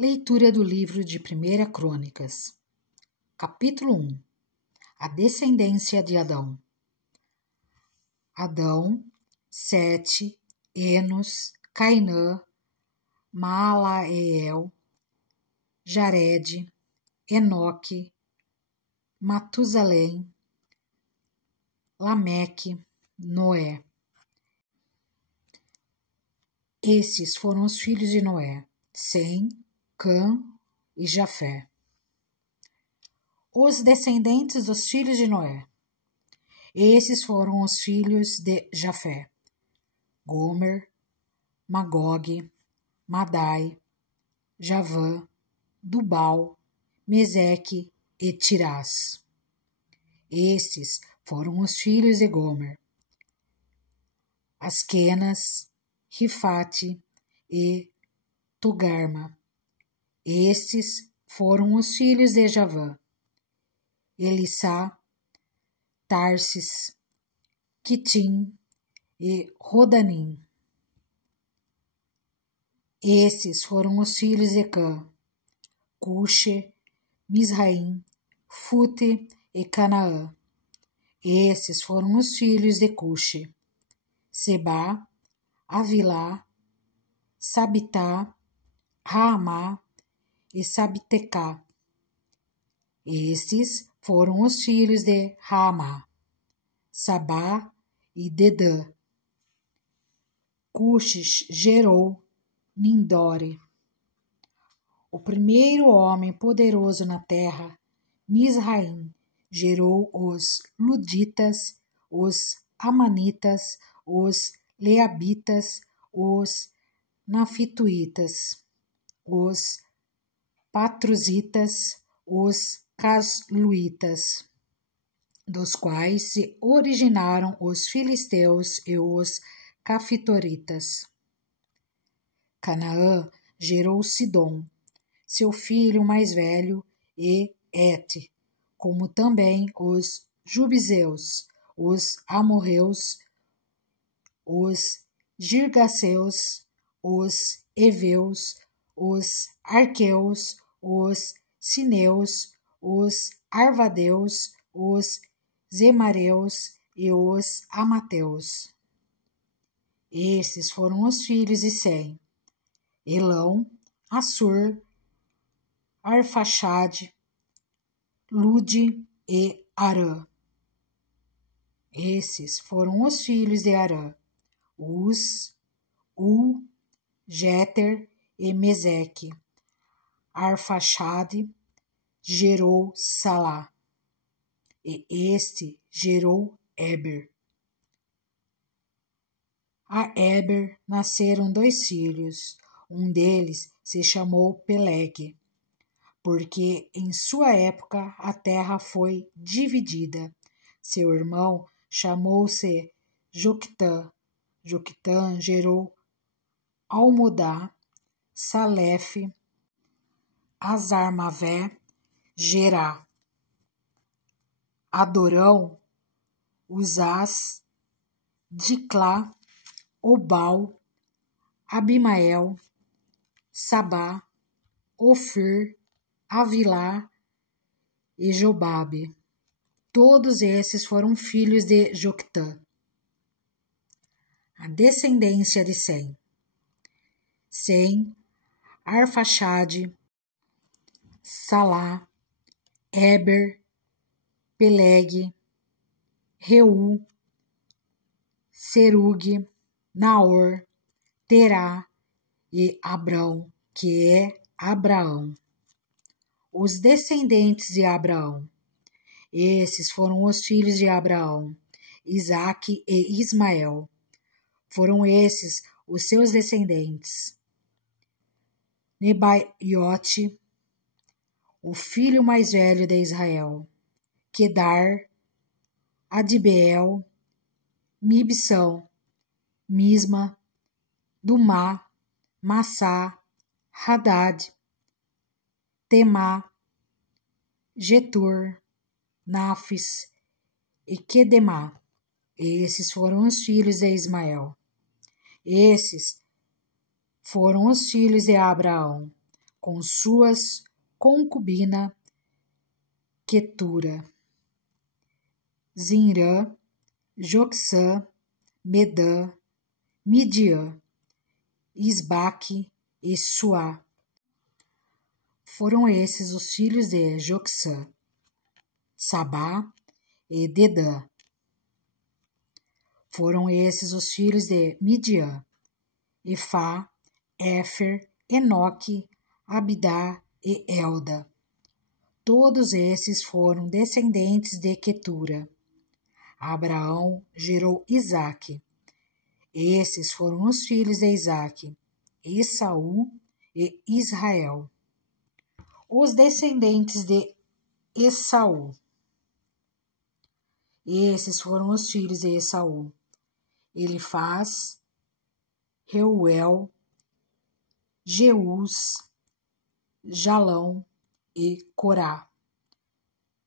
Leitura do livro de 1 Crônicas, capítulo 1. A descendência de Adão. Adão, Sete, Enos, Cainã, Maalael, Jared, Enoque, Matusalém, Lameque, Noé. Esses foram os filhos de Noé, Sem, Cã e Jafé. Os descendentes dos filhos de Noé. Esses foram os filhos de Jafé: Gomer, Magog, Madai, Javã, Dubal, Meseque e Tirás. Estes foram os filhos de Gomer: Asquenas, Rifate e Togarma. Estes foram os filhos de Javã: Elissá, Tarsis, Quitim e Rodanim. Esses foram os filhos de Cã: Cuxe, Misraim, Fute e Canaã. Esses foram os filhos de Cuxe: Sebá, Avilá, Sabitá, Raamá e Sabtecá. Estes foram os filhos de Raamá: Sabá e Dedã. Cuxes gerou Nindore. O primeiro homem poderoso na terra, Misraim, gerou os Luditas, os Amanitas, os Leabitas, os Nafituítas, os Patruzitas, os Casluítas, dos quais se originaram os filisteus e os cafitoritas. Canaã gerou Sidom, seu filho mais velho, e Et, como também os Jubizeus, os Amorreus, os Girgaceus, os Eveus, os Arqueus, os Sineus, os Arvadeus, os Zemareus e os Amateus. Esses foram os filhos de Sem: Elão, Assur, Arfaxade, Lude e Arã. Esses foram os filhos de Arã: Uz, Ul, Jéter e Meseque. Arfaxade gerou Salá, e este gerou Éber. A Éber nasceram 2 filhos. Um deles se chamou Peleg, porque em sua época a terra foi dividida. Seu irmão chamou-se Joquitã. Joquitã gerou Almodá, Salefe, Azarmavé, Gerá, Adorão, Uzás, Diclá, Obal, Abimael, Sabá, Ofir, Avilá e Jobabe. Todos esses foram filhos de Joquitã. A descendência de Sem. Sem, Arfaxade, Salá, Éber, Peleg, Reu, Serug, Naor, Terá e Abrão, que é Abraão. Os descendentes de Abraão. Esses foram os filhos de Abraão: Isaque e Ismael. Foram esses os seus descendentes: Nebaiote, o filho mais velho de Israel, Quedar, Adibeel, Mibsão, Misma, Dumá, Massá, Hadad, Temá, Getur, Nafis e Quedemá. Esses foram os filhos de Ismael. Esses foram os filhos de Abraão: com suas concubina Quetura, Zinrã, Joxã, Medã, Midian, Isbaque e Suá. Foram esses os filhos de Joxã, Sabá e Dedã. Foram esses os filhos de Midian, Efá, Éfer, Enoque, Abidá e Elda. Todos esses foram descendentes de Quetura. Abraão gerou Isaque. Esses foram os filhos de Isaque, Esaú e Israel. Os descendentes de Esaú. Esses foram os filhos de Esaú, Elifaz, Reuel, Jeús, Jalão e Corá.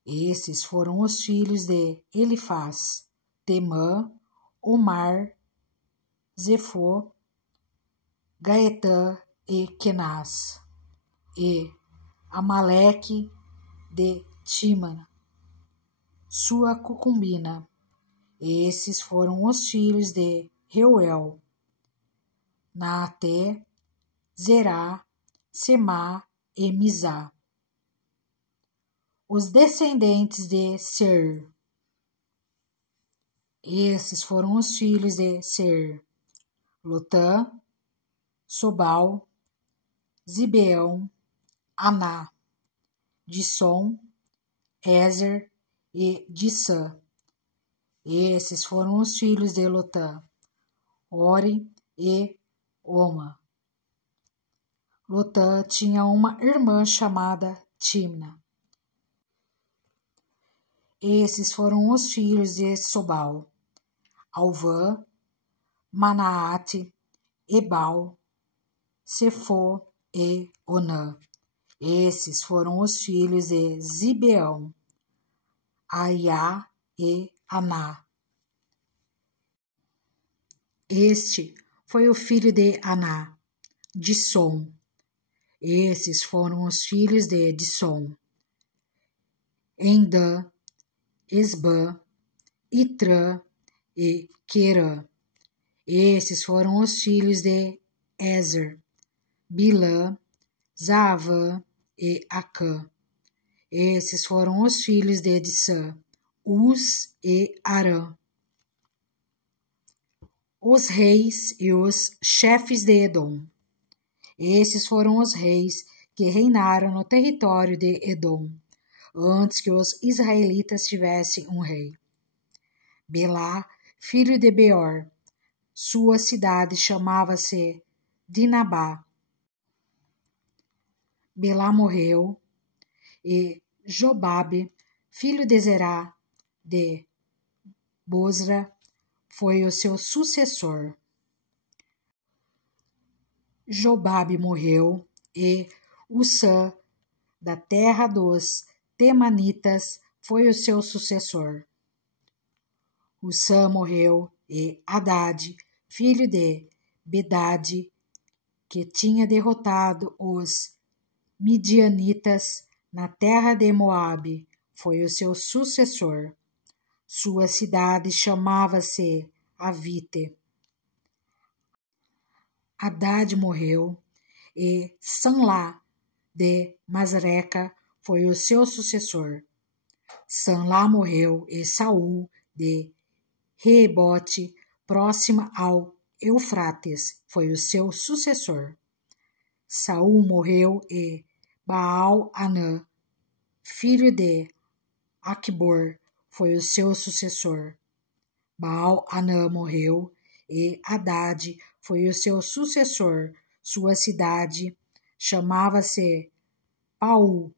Esses foram os filhos de Elifaz, Temã, Omar, Zefô, Gaetã e Kenaz, e Amaleque de Tímana, sua concubina. Esses foram os filhos de Reuel, Naaté, Zerá, Semá e Mizá. Os descendentes de Ser. Esses foram os filhos de Ser, Lotã, Sobal, Zibeão, Aná, Dissom, Ézer e Dissã. Esses foram os filhos de Lotã, Ori e Oma. Lotã tinha uma irmã chamada Timna. Esses foram os filhos de Sobal, Alvã, Manaate, Ebal, Sefô e Onã. Esses foram os filhos de Zibeão, Aiá e Aná. Este foi o filho de Aná, Dissom. Esses foram os filhos de Dissom, Endã, Esbã, Itrã e Querã. Esses foram os filhos de Ezer, Bilã, Zaavã e Acã. Esses foram os filhos de Dissã, Uz e Arã. Os reis e os chefes de Edom. Esses foram os reis que reinaram no território de Edom, antes que os israelitas tivessem um rei. Belá, filho de Beor, sua cidade chamava-se Dinabá. Belá morreu, e Jobabe, filho de Zerá, de Bosra, foi o seu sucessor. Jobabe morreu, e Ussã, da terra dos Temanitas, foi o seu sucessor. Ussã morreu, e Hadade, filho de Bedade, que tinha derrotado os Midianitas na terra de Moabe, foi o seu sucessor. Sua cidade chamava-se Avite. Hadade morreu, e Sanlá de Masreca foi o seu sucessor. Sanlá morreu, e Saul de Reebote, próxima ao Eufrates, foi o seu sucessor. Saul morreu, e Baal-Anã, filho de Aqubor, foi o seu sucessor. Baal-Anã morreu, e Hadade foi o seu sucessor. Sua cidade chamava-se Paú,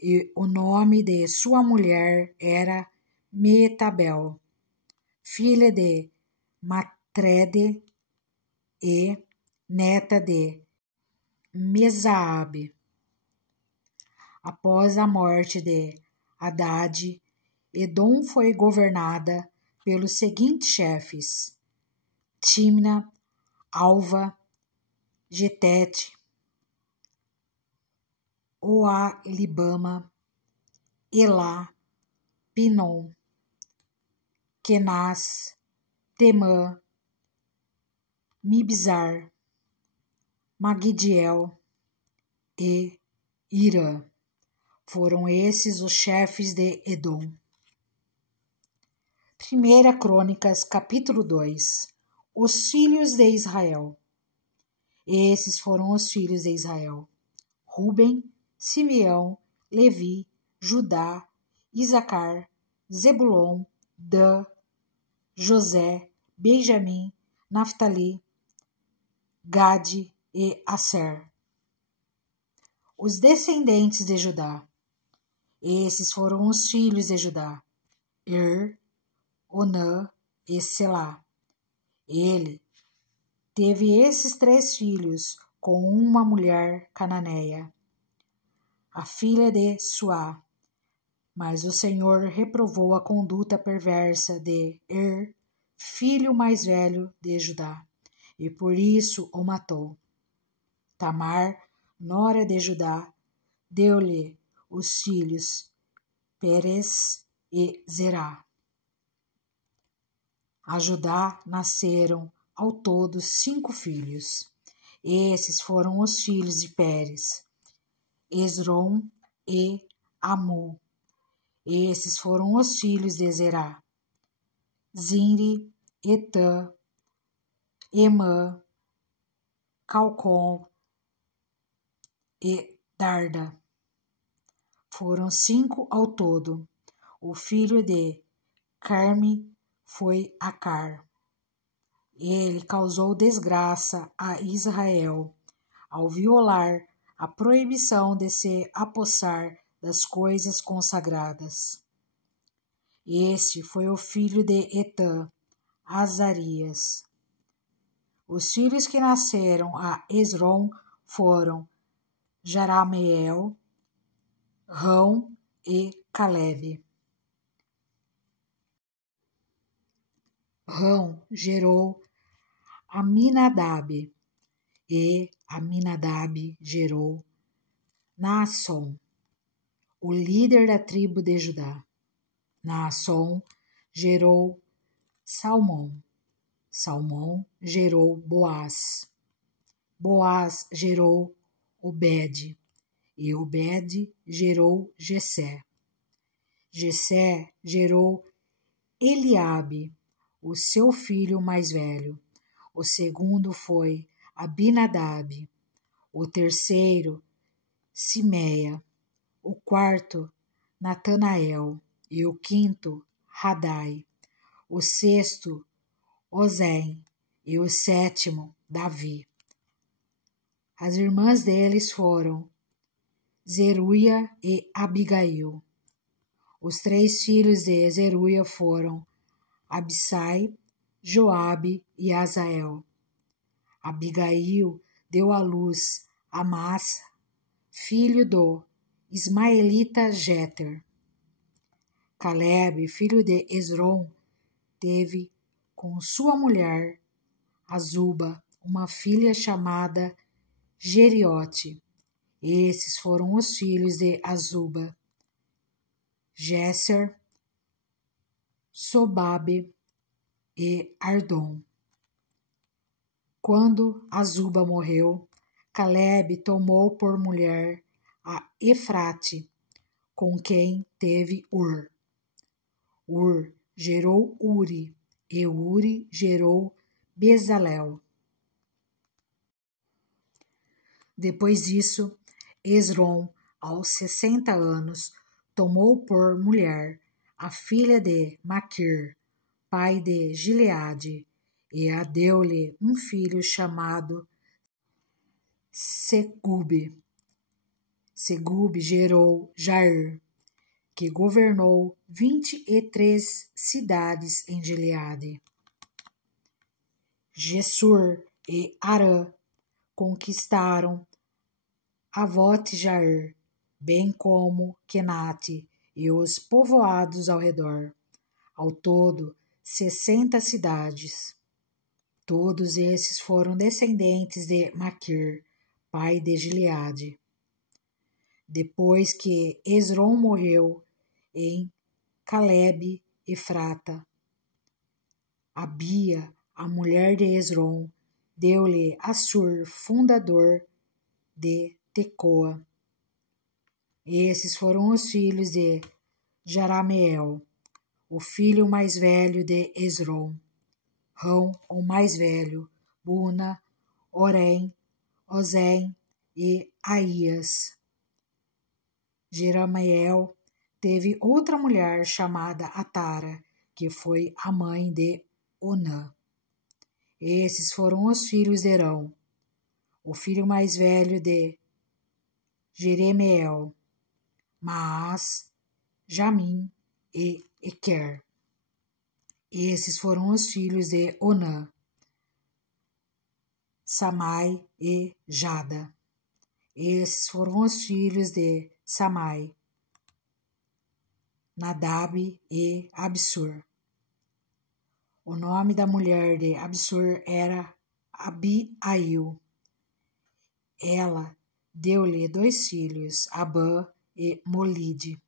e o nome de sua mulher era Metabel, filha de Matrede e neta de Mesaabe. Após a morte de Hadade, Edom foi governada pelos seguintes chefes: Timna, Alva, Getete, Oalibama, Elá, Pinom, Kenaz, Temã, Mibzar, Magdiel e Irã. Foram esses os chefes de Edom. 1 Crônicas, capítulo 2. Os filhos de Israel. Esses foram os filhos de Israel: Ruben, Simeão, Levi, Judá, Isacar, Zebulon, Dan, José, Benjamim, Naftali, Gade e Asser. Os descendentes de Judá. Esses foram os filhos de Judá: Onã e Selá. Ele teve esses 3 filhos com uma mulher cananeia, a filha de Suá. Mas o Senhor reprovou a conduta perversa de filho mais velho de Judá, e por isso o matou. Tamar, nora de Judá, deu-lhe os filhos Pérez e Zerá. A Judá nasceram ao todo 5 filhos. Esses foram os filhos de Pérez: Esrom e Amu. Esses foram os filhos de Zerá: Zinri, Etã, Emã, Calcom e Darda. Foram 5 ao todo. O filho de Carme foi Acar. Ele causou desgraça a Israel ao violar a proibição de se apossar das coisas consagradas. Este foi o filho de Etã, Azarias. Os filhos que nasceram a Esrom foram Jarameel, Rão e Calebe. Rão gerou Aminadab, e Aminadab gerou Naasson, o líder da tribo de Judá. Naasson gerou Salmão. Salmão gerou Boaz. Boaz gerou Obed, e Obed gerou Jessé. Jessé gerou Eliabe, o seu filho mais velho. O segundo foi Abinadab, o terceiro Simeia, o quarto Natanael e o quinto Radai, o sexto Ozém e o sétimo Davi. As irmãs deles foram Zeruia e Abigail. Os 3 filhos de Zeruia foram Abissai, Joabe e Azael. Abigail deu à luz a Amasa, filho do ismaelita Jeter. Calebe, filho de Esrom, teve com sua mulher Azuba uma filha chamada Jeriote. Esses foram os filhos de Azuba: Jéser, Sobabe e Ardom. Quando Azuba morreu, Calebe tomou por mulher a Efrate, com quem teve Ur. Ur gerou Uri, e Uri gerou Bezalel. Depois disso, Esrom, aos 60 anos, tomou por mulher a filha de Maquir, pai de Gileade, e a deu-lhe um filho chamado Segube. Segube gerou Jair, que governou 23 cidades em Gileade. Gessur e Arã conquistaram Avote-Jair, bem como Kenate e os povoados ao redor. Ao todo, 60 cidades. Todos esses foram descendentes de Maquir, pai de Gileade. Depois que Esrom morreu em Caleb Efrata, Abia, a mulher de Esrom, deu-lhe Assur, fundador de Tecoa. Esses foram os filhos de Jarameel, o filho mais velho de Esrom. Rão, o mais velho, Buna, Orém, Ozém e Aías. Jerameel teve outra mulher chamada Atara, que foi a mãe de Onã. Esses foram os filhos de Herão, o filho mais velho de Jeremeel, Maás, Jamim e Equer. Esses foram os filhos de Onã, Samai e Jada. Esses foram os filhos de Samai, Nadab e Absur. O nome da mulher de Absur era Abiail. Ela deu-lhe 2 filhos, Abã e Molide.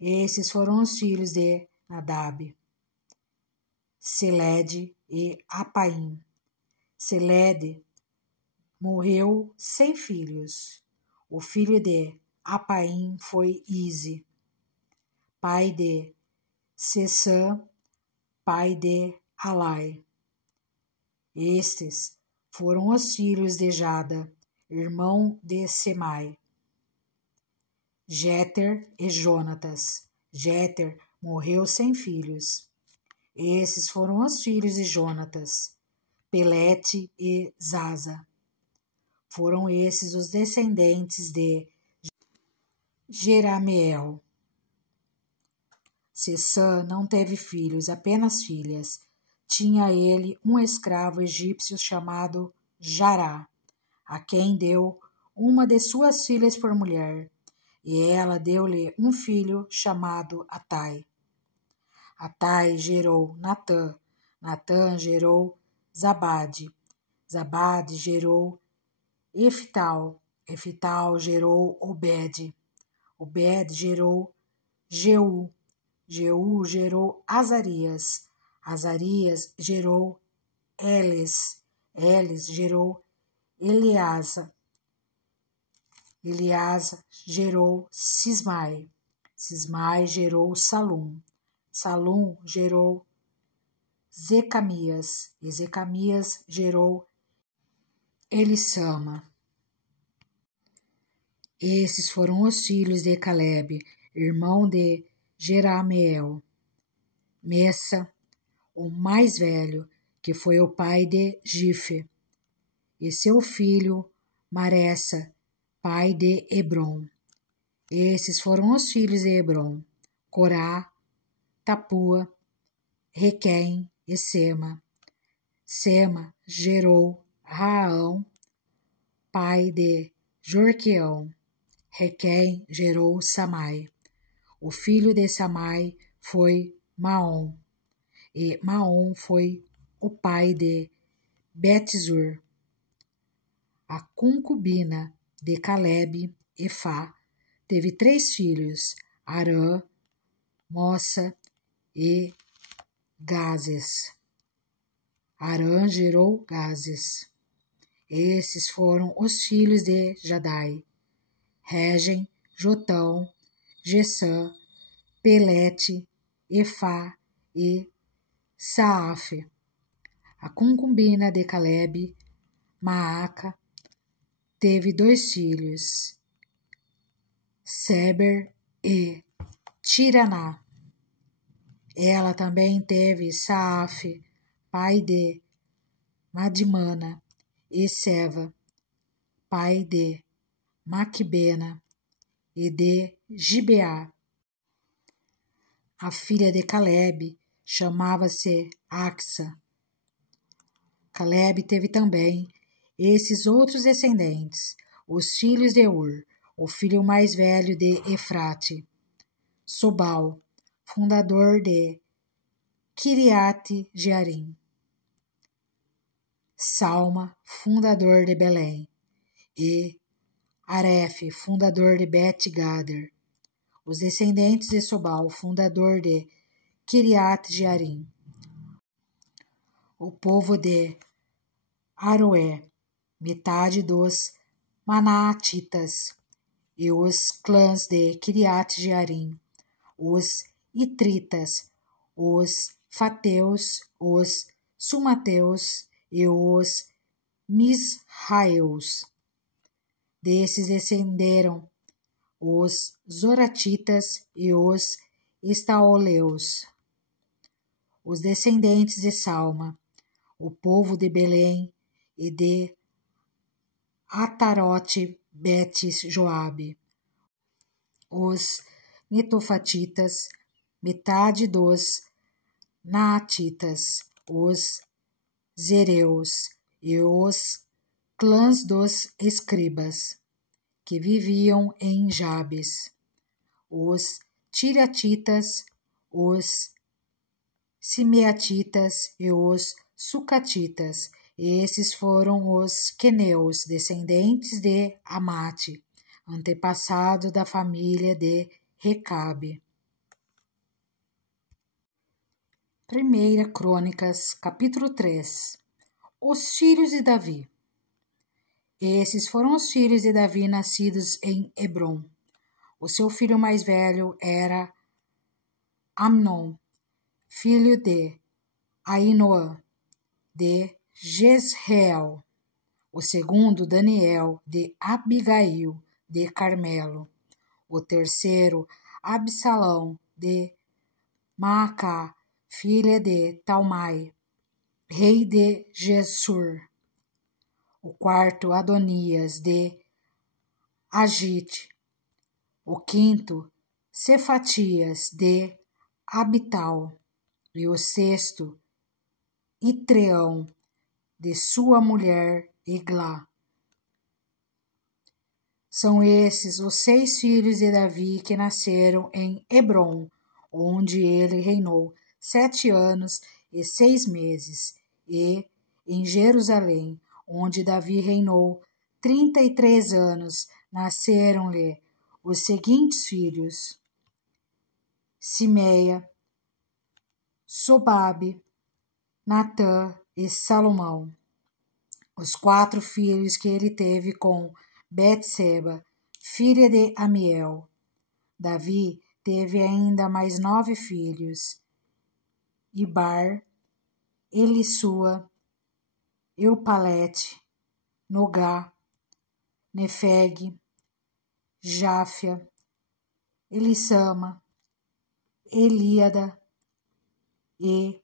Esses foram os filhos de Nadab, Selede e Apaim. Selede morreu sem filhos. O filho de Apaim foi Ize, pai de Sessã, pai de Alai. Estes foram os filhos de Jada, irmão de Semai, Jéter e Jonatas. Jéter morreu sem filhos. Esses foram os filhos de Jonatas, Pelete e Zaza. Foram esses os descendentes de Jerameel. Sessã não teve filhos, apenas filhas. Tinha ele um escravo egípcio chamado Jará, a quem deu uma de suas filhas por mulher, e ela deu-lhe um filho chamado Atai. Atai gerou Natã, Natã gerou Zabade, Zabade gerou Efital, Efital gerou Obed, Obed gerou Jeú, Jeú gerou Azarias, Azarias gerou Eles, Eles gerou Eleasa, Eleasa gerou Sismai, Sismai gerou Salum, Salum gerou Zecamias, e Zecamias gerou Elissama. Esses foram os filhos de Caleb, irmão de Jerameel. Messa, o mais velho, que foi o pai de Gife, e seu filho Maressa, pai de Hebron. Esses foram os filhos de Hebron, Corá, Tapua, Requém e Sema. Sema gerou Raão, pai de Jorqueão. Requém gerou Samai. O filho de Samai foi Maom, e Maom foi o pai de Betzur. A concubina de Caleb, Efá, teve 3 filhos, Arã, Mossa e Gazes. Arã gerou Gazes. Esses foram os filhos de Jadai, Regem, Jotão, Gessã, Pelete, Efá e Saafe. A concubina de Caleb, Maaca, teve 2 filhos, Seber e Tiraná. Ela também teve Saafe, pai de Madimana, e Seva, pai de Maquibena e de Gibeá. A filha de Caleb chamava-se Axa. Caleb teve também esses outros descendentes, os filhos de Ur, o filho mais velho de Efrate, Sobal, fundador de Kiriate Jearim, Salma, fundador de Belém, e Aref, fundador de Bet-Gader. Os descendentes de Sobal, fundador de Kiriat Jearim. O povo de Aroé, metade dos Manaatitas, e os clãs de Kiriat Jearim, os Itritas, os Fateus, os Sumateus e os Misraeus. Desses descenderam os Zoratitas e os Estaoleus. Os descendentes de Salma, o povo de Belém e de Atarote Bet-Joabe. Os Netofatitas, metade dos Naatitas, os Zereus e os clãs dos escribas, que viviam em Jabes, os Tiriatitas, os Simeatitas e os Sucatitas. Esses foram os queneus, descendentes de Amate, antepassado da família de Recabe. 1 Crônicas, capítulo 3. Os filhos de Davi. Esses foram os filhos de Davi nascidos em Hebrom. O seu filho mais velho era Amnon, filho de Ainoã, de Jezreel. O segundo, Daniel, de Abigail, de Carmelo. O terceiro, Absalão, de Maacá, filha de Talmai, rei de Gessur. O quarto, Adonias, de Agite. O quinto, Cefatias, de Abital. E o sexto, Itreão, de sua mulher Eglá. São esses os 6 filhos de Davi que nasceram em Hebrom, onde ele reinou 7 anos e 6 meses, e em Jerusalém, onde Davi reinou 33 anos, nasceram-lhe os seguintes filhos: Simeia, Sobabe, Natã e Salomão. Os 4 filhos que ele teve com Betseba, filha de Amiel. Davi teve ainda mais 9 filhos: Ibar, Elisua, Eupalete, Nogá, Nefeg, Jáfia, Elissama, Elíada e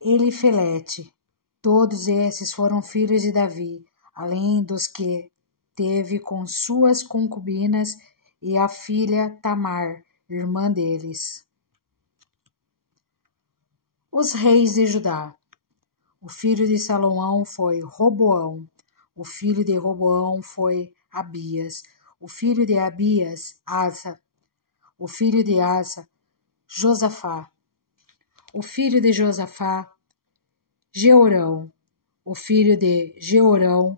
Elifelete. Todos esses foram filhos de Davi, além dos que teve com suas concubinas e a filha Tamar, irmã deles. Os reis de Judá. O filho de Salomão foi Roboão. O filho de Roboão foi Abias. O filho de Abias, Asa. O filho de Asa, Josafá. O filho de Josafá, Jeorão. O filho de Jeorão,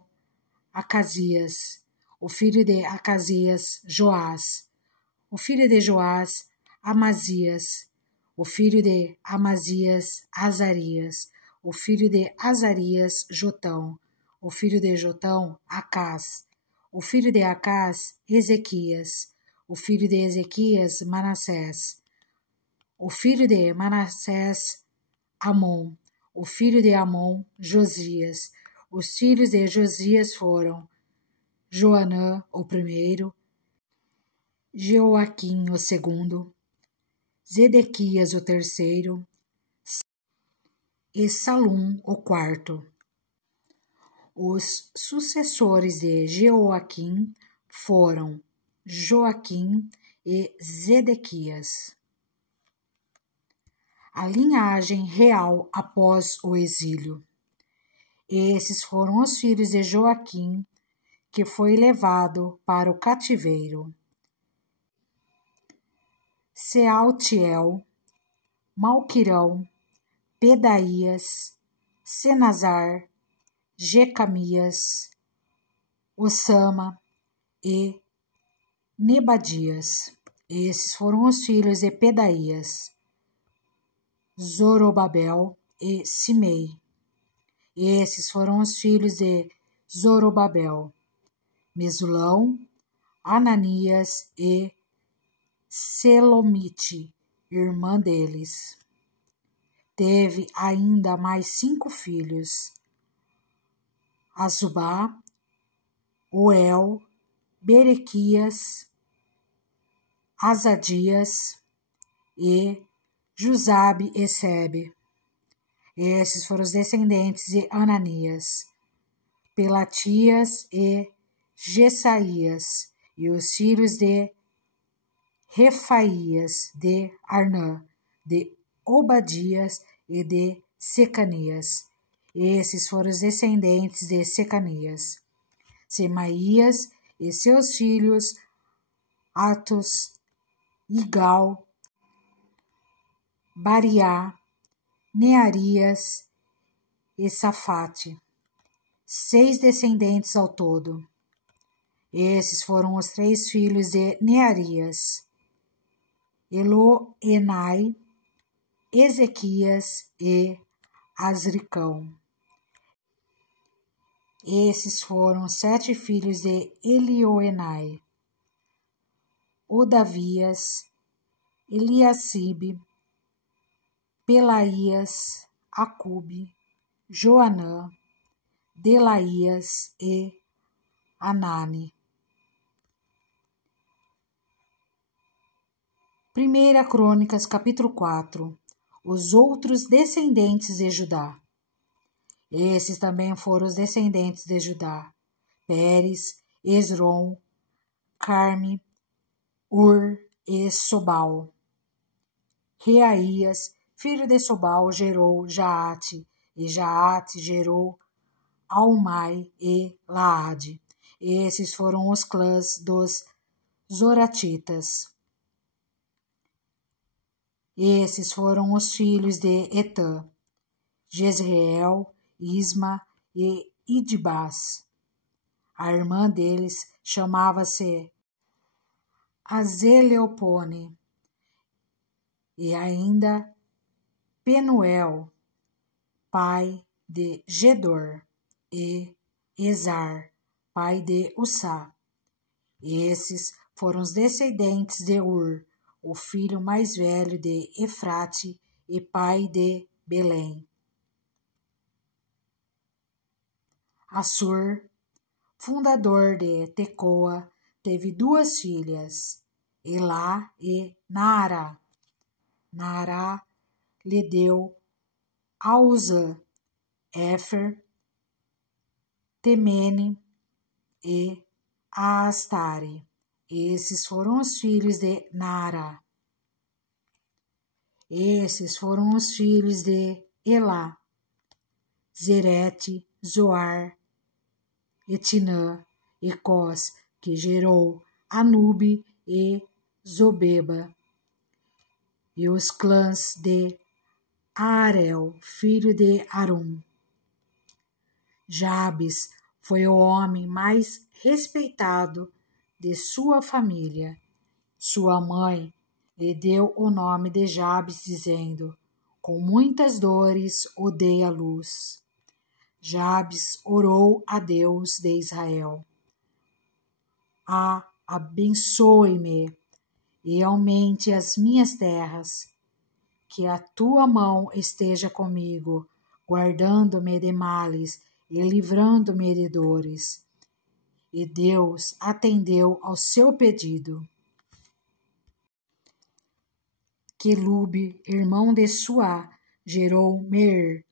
Acasias. O filho de Acasias, Joás. O filho de Joás, Amazias. O filho de Amazias, Azarias. O filho de Azarias, Jotão. O filho de Jotão, Acás. O filho de Acás, Ezequias. O filho de Ezequias, Manassés. O filho de Manassés, Amon. O filho de Amon, Josias. Os filhos de Josias foram Joanã, o primeiro, Jeoaquim, o segundo, Zedequias, o terceiro, e Salum, o quarto. Os sucessores de Jeoaquim foram Joaquim e Zedequias. A linhagem real após o exílio. Esses foram os filhos de Joaquim, que foi levado para o cativeiro: Sealtiel, Malquirão, Pedaías, Senazar, Jecamias, Osama, e Nebadias. Esses foram os filhos de Pedaías, Zorobabel e Simei. Esses foram os filhos de Zorobabel, Mesulão, Ananias e Selomite, irmã deles. Teve ainda mais 5 filhos: Azubá, Oel, Berequias, Azadias e Jusabe e Sebe. Esses foram os descendentes de Ananias, Pelatias e Gessaías, e os filhos de Refaías, de Arnã, de Obadias e de Secanias. Esses foram os descendentes de Secanias. Semaías e seus filhos, Atos, Igal, Bariá, Nearias e Safate. 6 descendentes ao todo. Esses foram os 3 filhos de Nearias: Eloenai, Ezequias e Azricão. Esses foram os 7 filhos de Elioenai: Odavias, Eliacibe, Pelaías, Acube, Joanã, Delaías e Anani. 1 Crônicas, capítulo 4. Os outros descendentes de Judá. Esses também foram os descendentes de Judá: Pérez, Esrom, Carme, Ur e Sobal. Reaías, filho de Sobal, gerou Jaate, e Jaate gerou Almai e Laade. Esses foram os clãs dos Zoratitas. Esses foram os filhos de Etã: Jezreel, Isma e Idbás. A irmã deles chamava-se Azeleopone. E ainda Penuel, pai de Gedor, e Ezar, pai de Ussá. Esses foram os descendentes de Ur, o filho mais velho de Efrate e pai de Belém. Assur, fundador de Tecoa, teve 2 filhas, Elá e Naará. Naará lhe deu a Uzã, Éfer, Temene e a Astare. Esses foram os filhos de Naará. Esses foram os filhos de Elá: Zerete, Zoar, Etinã e Cós, que gerou Anube e Zobeba. E os clãs de Aarel, filho de Arum. Jabes foi o homem mais respeitado de sua família. Sua mãe lhe deu o nome de Jabes, dizendo: com muitas dores o dei à luz. Jabes orou a Deus de Israel: abençoe-me e aumente as minhas terras, que a tua mão esteja comigo, guardando-me de males e livrando-me de dores. E Deus atendeu ao seu pedido. Quelube, irmão de Suá, gerou Mer,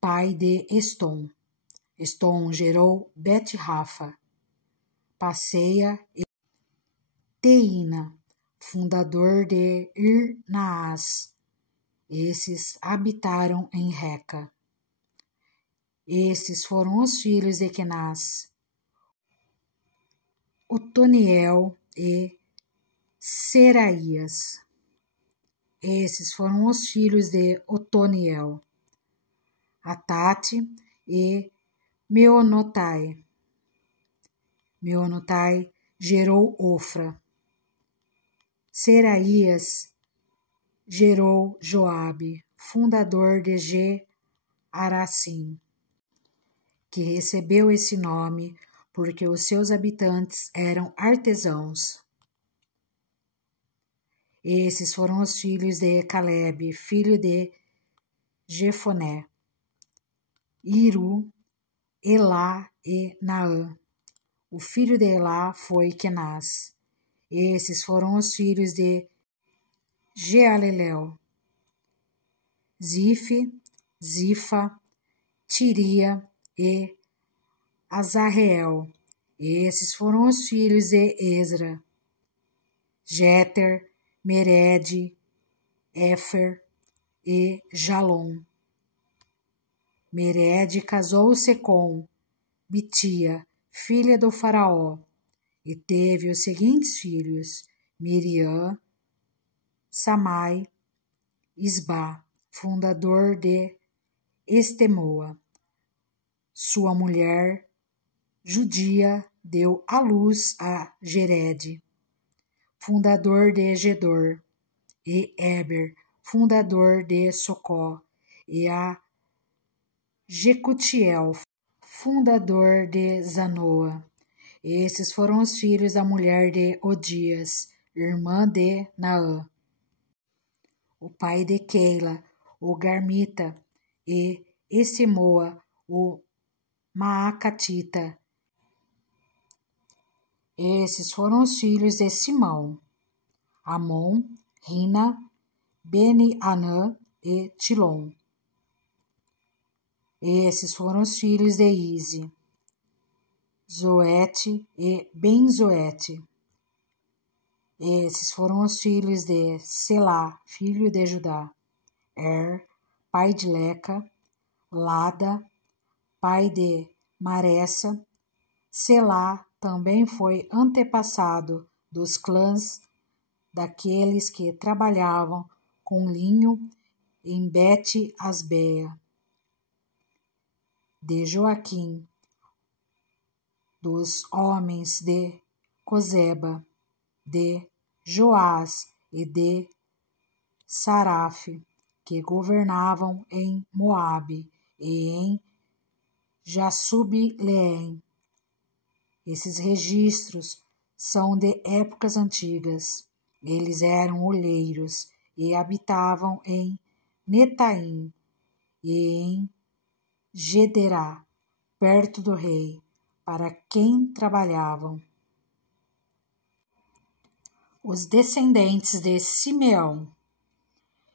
pai de Estom. Estom gerou Bet-Rafa, Passeia e Teína, fundador de Ir-Naás. Esses habitaram em Reca. Esses foram os filhos de Kenaz: Otoniel e Seraías. Esses foram os filhos de Otoniel: Atate e Meonotai. Meonotai gerou Ofra. Seraías gerou Joabe, fundador de Ge-Aracim, que recebeu esse nome porque os seus habitantes eram artesãos. Esses foram os filhos de Calebe, filho de Jefoné, Iru, Elá e Naã. O filho de Elá foi Kenaz. Esses foram os filhos de Jealelel, Zife, Zifa, Tiria e Azarreel. Esses foram os filhos de Ezra, Jeter, Mered, Éfer e Jalom. Mered casou-se com Bitia, filha do faraó, e teve os seguintes filhos: Miriam, Samai, Isba, fundador de Estemoa. Sua mulher, judia, deu à luz a Jered, fundador de Gedor, e Eber, fundador de Socó, e a Jecutiel, fundador de Zanoa. Esses foram os filhos da mulher de Odias, irmã de Naã. O pai de Keila, o Garmita, e Essemoa, o Maacatita. Esses foram os filhos de Simão, Amon, Rina, Beni-Anã e Tilom. Esses foram os filhos de Ize, Zoete e Ben-Zoete. Esses foram os filhos de Selá, filho de Judá, pai de Leca, Lada, pai de Maressa. Selá também foi antepassado dos clãs daqueles que trabalhavam com linho em Bet-Asbeia. De Joaquim, dos homens de Cozeba, de Joás e de Saraf, que governavam em Moabe e em Jasub-Leém. Esses registros são de épocas antigas. Eles eram olheiros e habitavam em Netaim e em Gederá, perto do rei, para quem trabalhavam. Os descendentes de Simeão.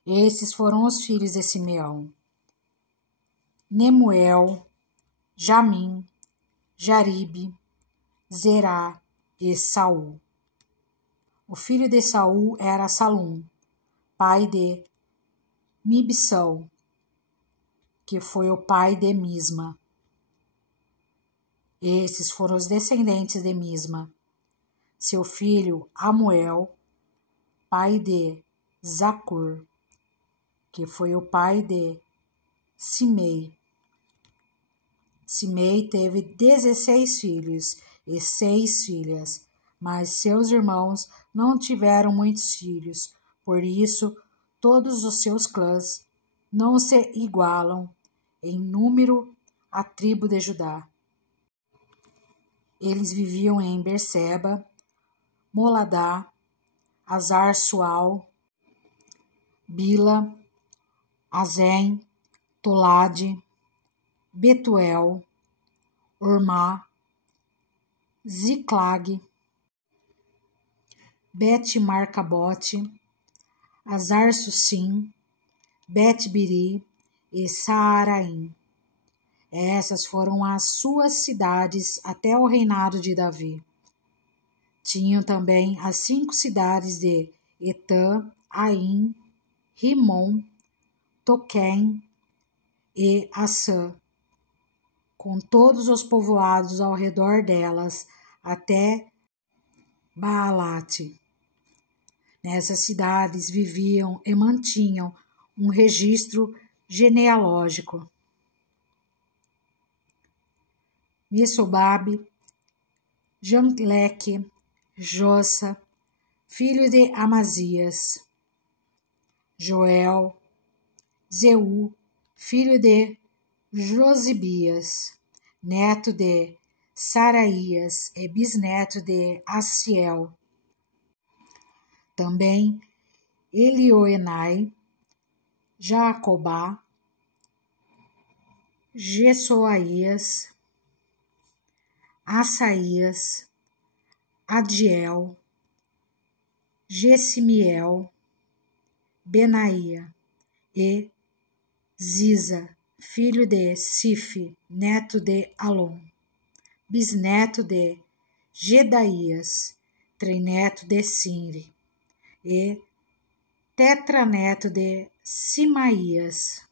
Esses foram os filhos de Simeão: Nemuel, Jamim, Jaribe, Zerá e Saul. O filho de Saul era Salum, pai de Mibsão, que foi o pai de Misma. Esses foram os descendentes de Misma: seu filho Amuel, pai de Zacur, que foi o pai de Simei. Simei teve 16 filhos e 6 filhas, mas seus irmãos não tiveram muitos filhos, por isso todos os seus clãs não se igualam em número à tribo de Judá. Eles viviam em Berseba, Moladá, Azar-Sual, Bila, Azém, Tolade, Betuel, Ormá, Ziclag, Bet-Marcabote, Azar-Sussim, Bet-Biri e Saaraim. Essas foram as suas cidades até o reinado de Davi. Tinham também as 5 cidades de Etã, Aim, Rimon, Toquém e Assã, com todos os povoados ao redor delas, até Baalate. Nessas cidades viviam e mantinham um registro genealógico. Mesobabe, Jamleque, Jossa, filho de Amazias, Joel, Zeu, filho de Josibias, neto de Saraías e bisneto de Assiel. Também Elioenai, Jacobá, Jessoaías, Assaías, Adiel, Gessimiel, Benaía e Ziza, filho de Sife, neto de Alon, bisneto de Gedaías, trineto de Sinri, e tetraneto de Simaías.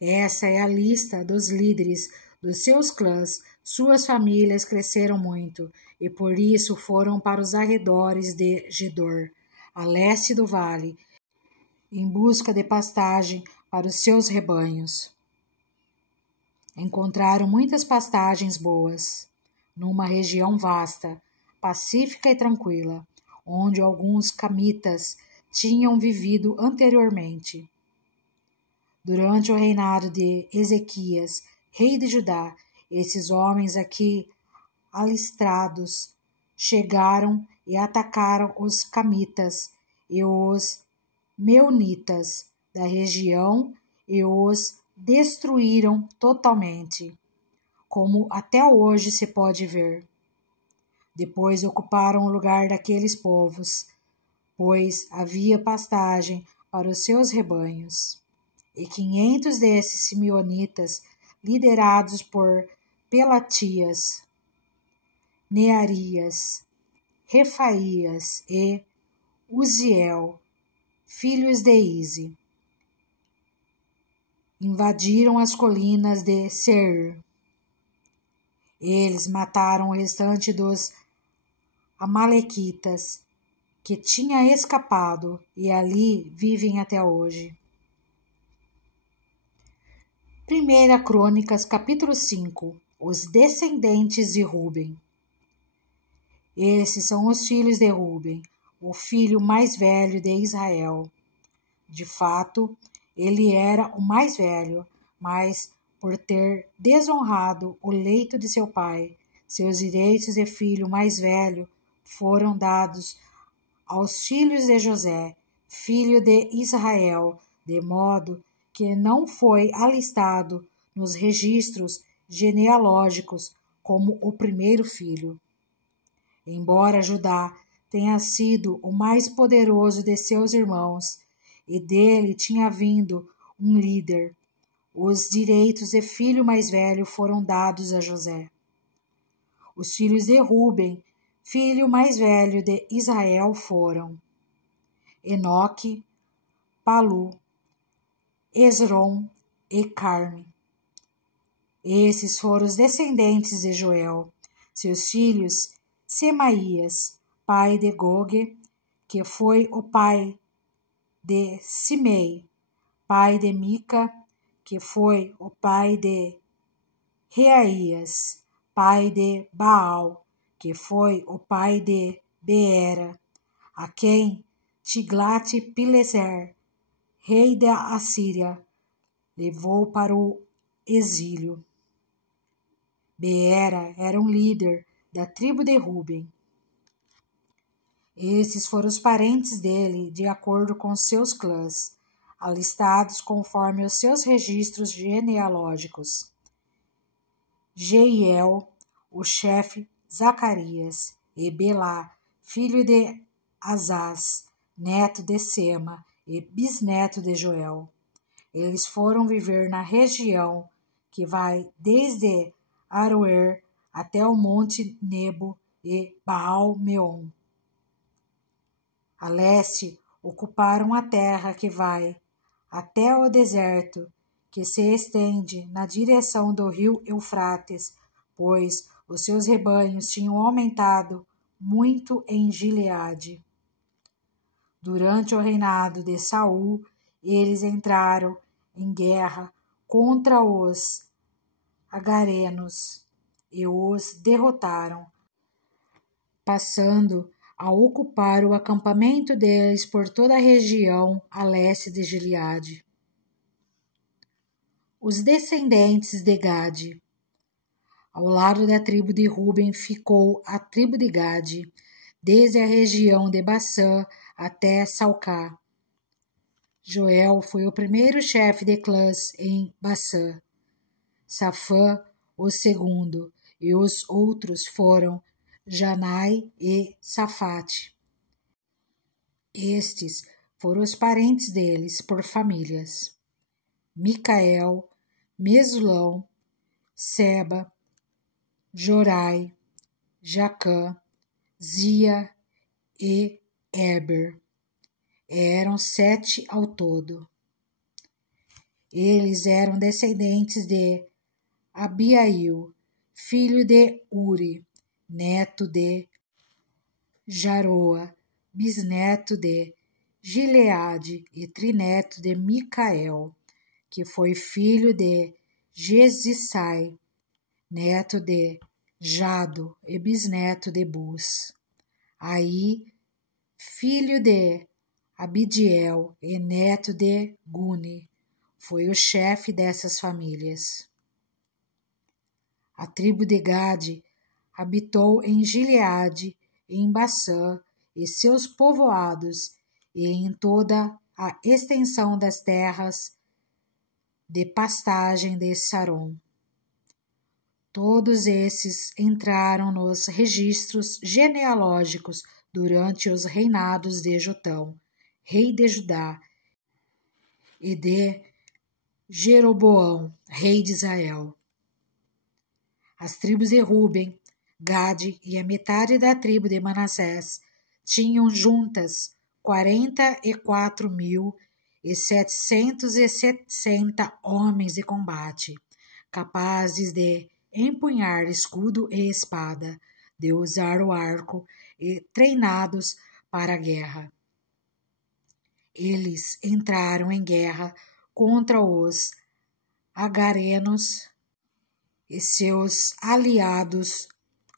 Essa é a lista dos líderes dos seus clãs. Suas famílias cresceram muito, e por isso foram para os arredores de Gedor, a leste do vale, em busca de pastagem para os seus rebanhos. Encontraram muitas pastagens boas, numa região vasta, pacífica e tranquila, onde alguns camitas tinham vivido anteriormente. Durante o reinado de Ezequias, rei de Judá, esses homens aqui alistrados chegaram e atacaram os camitas e os meunitas da região e os destruíram totalmente, como até hoje se pode ver. Depois ocuparam o lugar daqueles povos, pois havia pastagem para os seus rebanhos. E 500 desses simeonitas, liderados por Pelatias, Nearias, Refaías e Uziel, filhos de Ize, invadiram as colinas de Seir. Eles mataram o restante dos amalequitas que tinha escapado e ali vivem até hoje. 1 Crônicas, capítulo 5. Os descendentes de Ruben. Esses são os filhos de Ruben, o filho mais velho de Israel. De fato, ele era o mais velho, mas por ter desonrado o leito de seu pai, seus direitos de filho mais velho foram dados aos filhos de José, filho de Israel, de modo que não foi alistado nos registros genealógicos como o primeiro filho. Embora Judá tenha sido o mais poderoso de seus irmãos, e dele tinha vindo um líder, os direitos de filho mais velho foram dados a José. Os filhos de Ruben, filho mais velho de Israel, foram Enoque, Palu, Esrom e Carme. Esses foram os descendentes de Joel. Seus filhos, Semaías, pai de Gogue, que foi o pai de Simei, pai de Mica, que foi o pai de Reaías, pai de Baal, que foi o pai de Beera, a quem Tiglat-Pileser, rei da Assíria, levou para o exílio. Beera era um líder da tribo de Ruben. Esses foram os parentes dele, de acordo com seus clãs, alistados conforme os seus registros genealógicos. Jeiel, o chefe Zacarias, e Belá, filho de Azaz, neto de Sema e bisneto de Joel. Eles foram viver na região que vai desde Aroer até o monte Nebo e Baal-Meon. A leste, ocuparam a terra que vai até o deserto, que se estende na direção do rio Eufrates, pois os seus rebanhos tinham aumentado muito em Gileade. Durante o reinado de Saul, eles entraram em guerra contra os agarenos e os derrotaram, passando a ocupar o acampamento deles por toda a região a leste de Gileade. Os descendentes de Gade. Ao lado da tribo de Ruben ficou a tribo de Gade, desde a região de Bassã até Salcá. Joel foi o primeiro chefe de clãs em Bassã, Safã o segundo, e os outros foram Janai e Safate. Estes foram os parentes deles por famílias: Micael, Mesulão, Seba, Jorai, Jacã, Zia e Eber. Eram 7 ao todo. Eles eram descendentes de Abiail, filho de Uri, neto de Jaroa, bisneto de Gileade e trineto de Micael, que foi filho de Jesissai, neto de Jado e bisneto de Bus. Aí, filho de Abidiel e neto de Guni, foi o chefe dessas famílias. A tribo de Gade habitou em Gileade, em Bassã e seus povoados, e em toda a extensão das terras de pastagem de Saron. Todos esses entraram nos registros genealógicos durante os reinados de Jotão, rei de Judá, e de Jeroboão, rei de Israel. As tribos de Ruben, Gade e a metade da tribo de Manassés tinham juntas 44.760 homens de combate, capazes de empunhar escudo e espada, de usar o arco e treinados para a guerra. Eles entraram em guerra contra os agarenos e seus aliados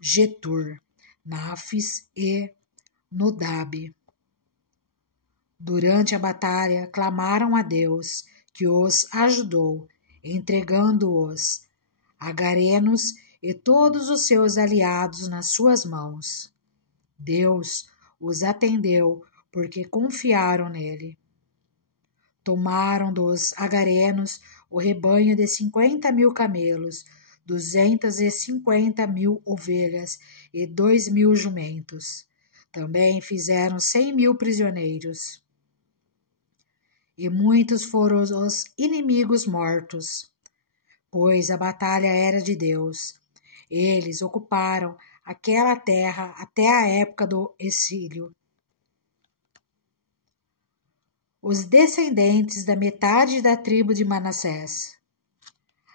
Getur, Nafis e Nodab. Durante a batalha, clamaram a Deus, que os ajudou, entregando-os agarenos e todos os seus aliados nas suas mãos. Deus os atendeu, porque confiaram nele. Tomaram dos agarenos o rebanho de 50.000 camelos, 250.000 ovelhas e 2.000 jumentos. Também fizeram 100.000 prisioneiros. E muitos foram os inimigos mortos, pois a batalha era de Deus. Eles ocuparam aquela terra até a época do exílio. Os descendentes da metade da tribo de Manassés.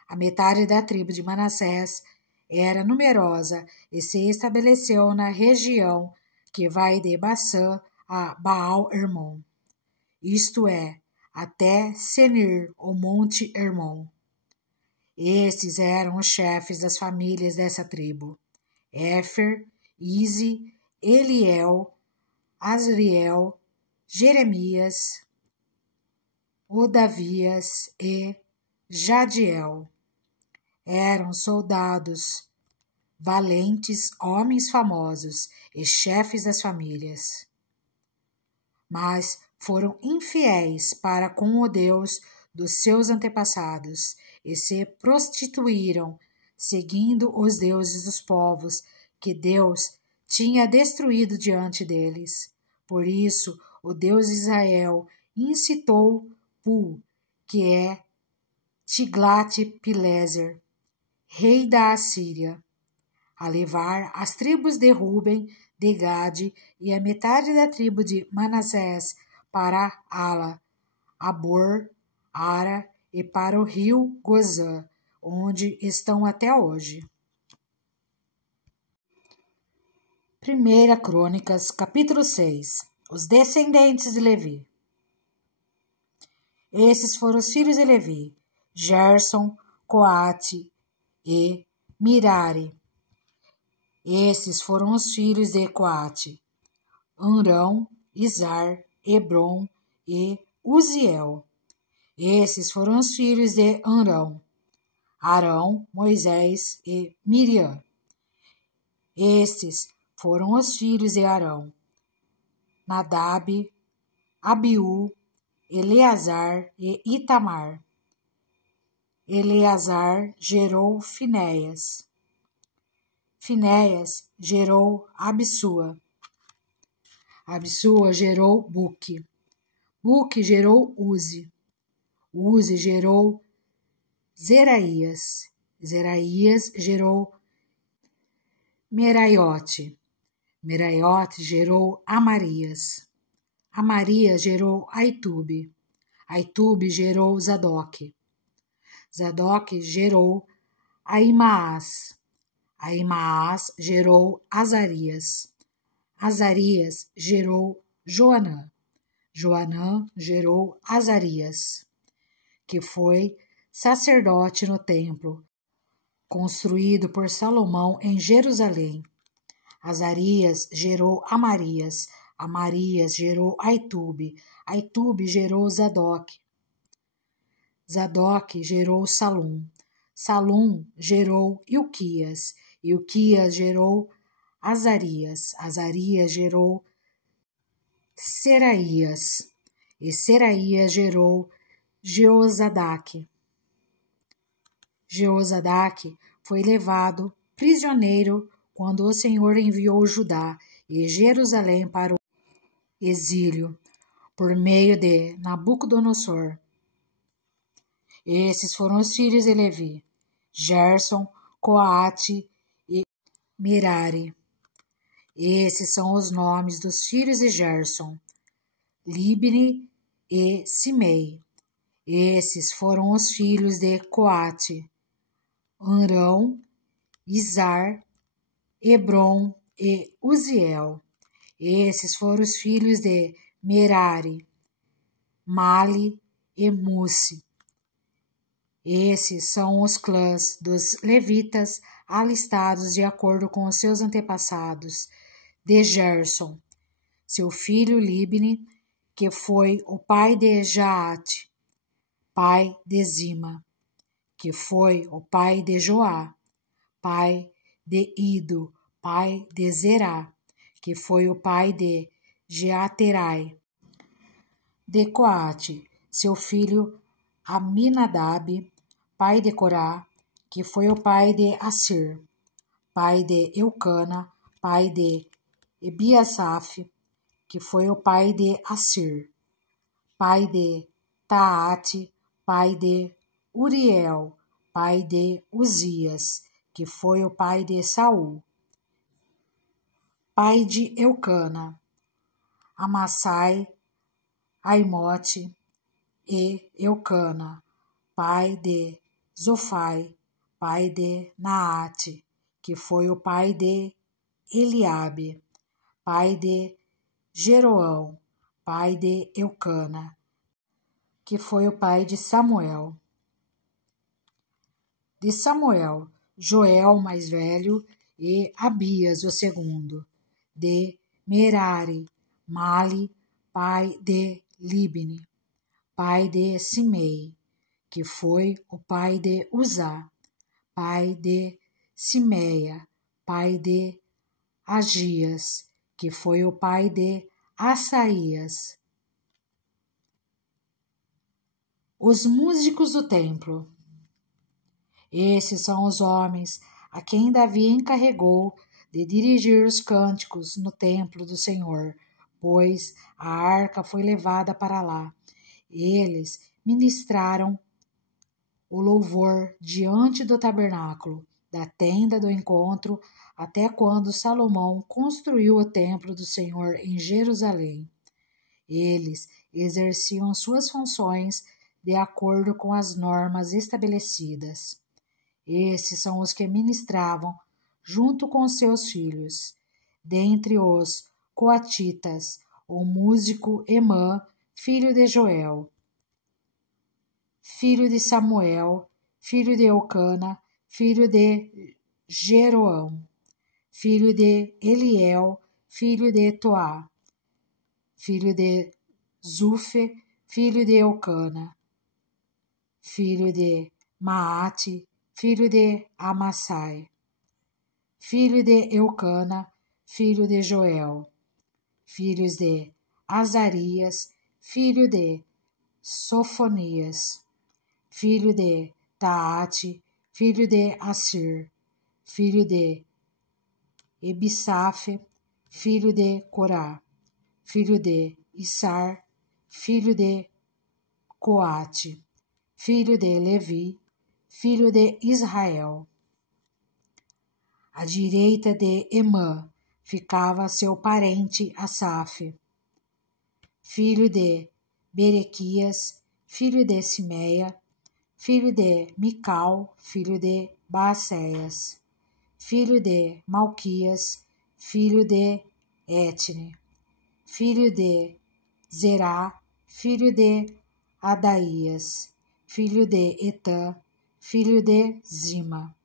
A metade da tribo de Manassés era numerosa e se estabeleceu na região que vai de Bassã a Baal-Hermon, isto é, até Senir, o monte Hermon. Estes eram os chefes das famílias dessa tribo: Éfer, Ize, Eliel, Azriel, Jeremias, Odavias e Jadiel. Eram soldados valentes, homens famosos e chefes das famílias. Mas foram infiéis para com o Deus dos seus antepassados e se prostituíram, seguindo os deuses dos povos que Deus tinha destruído diante deles. Por isso, o Deus de Israel incitou Pu, que é Tiglat-Pileser, rei da Assíria, a levar as tribos de Ruben, de Gade e a metade da tribo de Manassés para Ala, Abor, Ara e para o rio Gozã, onde estão até hoje. 1 Crônicas, capítulo 6. Os descendentes de Levi. Esses foram os filhos de Levi: Gerson, Coate e Mirari. Esses foram os filhos de Coate: Amrão, Izar, Hebron e Uziel. Esses foram os filhos de Amrão: Arão, Moisés e Miriam. Estes foram os filhos de Arão: Nadab, Abiú, Eleazar e Itamar. Eleazar gerou Finéias. Finéias gerou Abissua. Abissua gerou Buque. Buque gerou Uzi. Uzi gerou Zeraías. Zeraías gerou Meraiote. Meraiote gerou Amarias. Amarias gerou Aitube. Aitube gerou Zadok. Zadok gerou Aimaas. Aimaas gerou Azarias. Azarias gerou Joanã. Joanã gerou Azarias, que foi sacerdote no templo, construído por Salomão em Jerusalém. Azarias gerou Amarias. Amarias gerou Aitube. Aitube gerou Zadok. Zadok gerou Salum. Salum gerou Ilquias. Ilquias gerou Azarias. Azarias gerou Seraías. E Seraías gerou Jeozadaque. Jeozadaque foi levado prisioneiro quando o Senhor enviou Judá e Jerusalém para o exílio por meio de Nabucodonosor. Esses foram os filhos de Levi: Gerson, Coate e Merari. Esses são os nomes dos filhos de Gerson: Libni e Simei. Esses foram os filhos de Coate: Amrão, Izar, Hebron e Uziel. Esses foram os filhos de Merari, Mali e Musi. Esses são os clãs dos levitas alistados de acordo com os seus antepassados: de Gerson, seu filho Libni, que foi o pai de Jaate, pai de Zima, que foi o pai de Joá, pai de Ido, pai de Zerá, que foi o pai de Jeaterai. De Coate, seu filho Aminadab, pai de Corá, que foi o pai de Assir, pai de Eucana, pai de Ebiasaf, que foi o pai de Assir, pai de Taate, pai de Uriel, pai de Uzias, que foi o pai de Saul, pai de Eucana, Amassai, Aimote e Eucana, pai de Zofai, pai de Naate, que foi o pai de Eliabe, pai de Jeroão, pai de Eucana, que foi o pai de Samuel. De Samuel, Joel, o mais velho, e Abias, o segundo. De Merari, Mali, pai de Libni, pai de Simei, que foi o pai de Uzá, pai de Simeia, pai de Agias, que foi o pai de Assaías. Os músicos do templo. Esses são os homens a quem Davi encarregou de dirigir os cânticos no templo do Senhor, pois a arca foi levada para lá. Eles ministraram o louvor diante do tabernáculo, da tenda do encontro, até quando Salomão construiu o templo do Senhor em Jerusalém. Eles exerciam suas funções de acordo com as normas estabelecidas. Esses são os que ministravam junto com seus filhos. Dentre os coatitas, o músico Emã, filho de Joel, filho de Samuel, filho de Eucana, filho de Jeroão, filho de Eliel, filho de Toá, filho de Zufe, filho de Eucana, filho de Maate, filho de Amassai, filho de Eucana, filho de Joel, filhos de Azarias, filho de Sofonias, filho de Taate, filho de Assir, filho de Ebisafe, filho de Corá, filho de Issar, filho de Coate, filho de Levi, filho de Israel. À direita de Emã ficava seu parente Asaf, filho de Berequias, filho de Simeia, filho de Mical, filho de Baaseias, filho de Malquias, filho de Etne, filho de Zerá, filho de Adaías, filho de Etã, filho de Zima,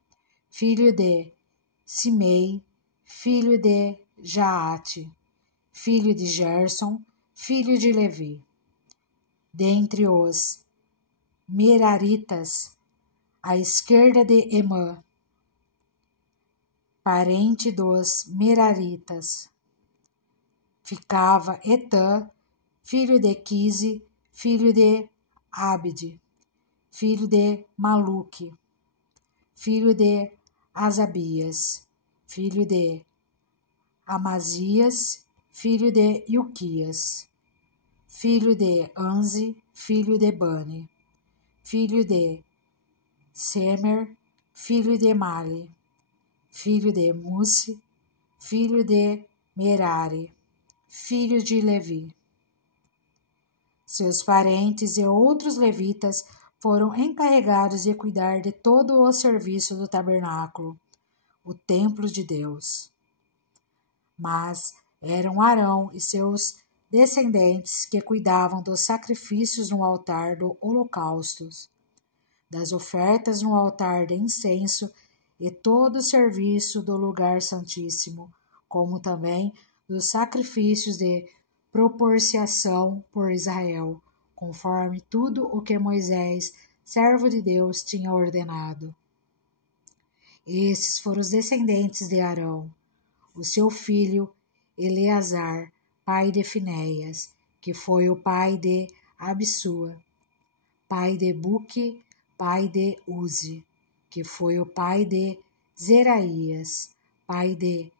filho de Simei, filho de Jaate, filho de Gerson, filho de Levi. Dentre os Meraritas, à esquerda de Emã, parente dos Meraritas, ficava Etã, filho de Quise, filho de Abde, filho de Maluque, filho de Asabias, filho de Amazias, filho de Ilquias, filho de Anze, filho de Bani, filho de Semer, filho de Mali, filho de Musi, filho de Merari, filho de Levi. Seus parentes e outros levitas foram encarregados de cuidar de todo o serviço do tabernáculo, o templo de Deus. Mas eram Arão e seus descendentes que cuidavam dos sacrifícios no altar do holocausto, das ofertas no altar de incenso e todo o serviço do lugar santíssimo, como também dos sacrifícios de propiciação por Israel, conforme tudo o que Moisés, servo de Deus, tinha ordenado. Esses foram os descendentes de Arão, o seu filho Eleazar, pai de Finéias, que foi o pai de Abissua, pai de Buque, pai de Uzi, que foi o pai de Zeraías, pai de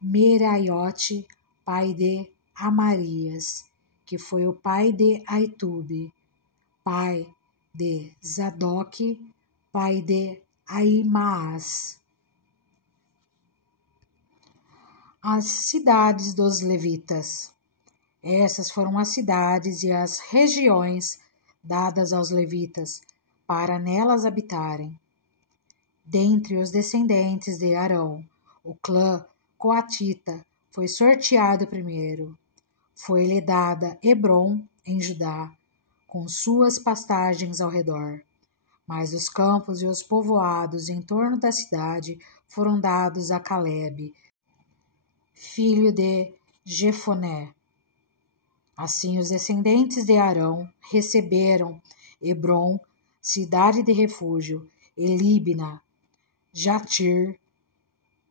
Meraiote, pai de Amarias, que foi o pai de Aitube, pai de Zadok, pai de Aimaas. As cidades dos levitas. Essas foram as cidades e as regiões dadas aos levitas, para nelas habitarem. Dentre os descendentes de Arão, o clã coatita foi sorteado primeiro. Foi-lhe dada Hebrom, em Judá, com suas pastagens ao redor. Mas os campos e os povoados em torno da cidade foram dados a Calebe, filho de Jefoné. Assim, os descendentes de Arão receberam Hebrom, cidade de refúgio, e Líbna, Jatir,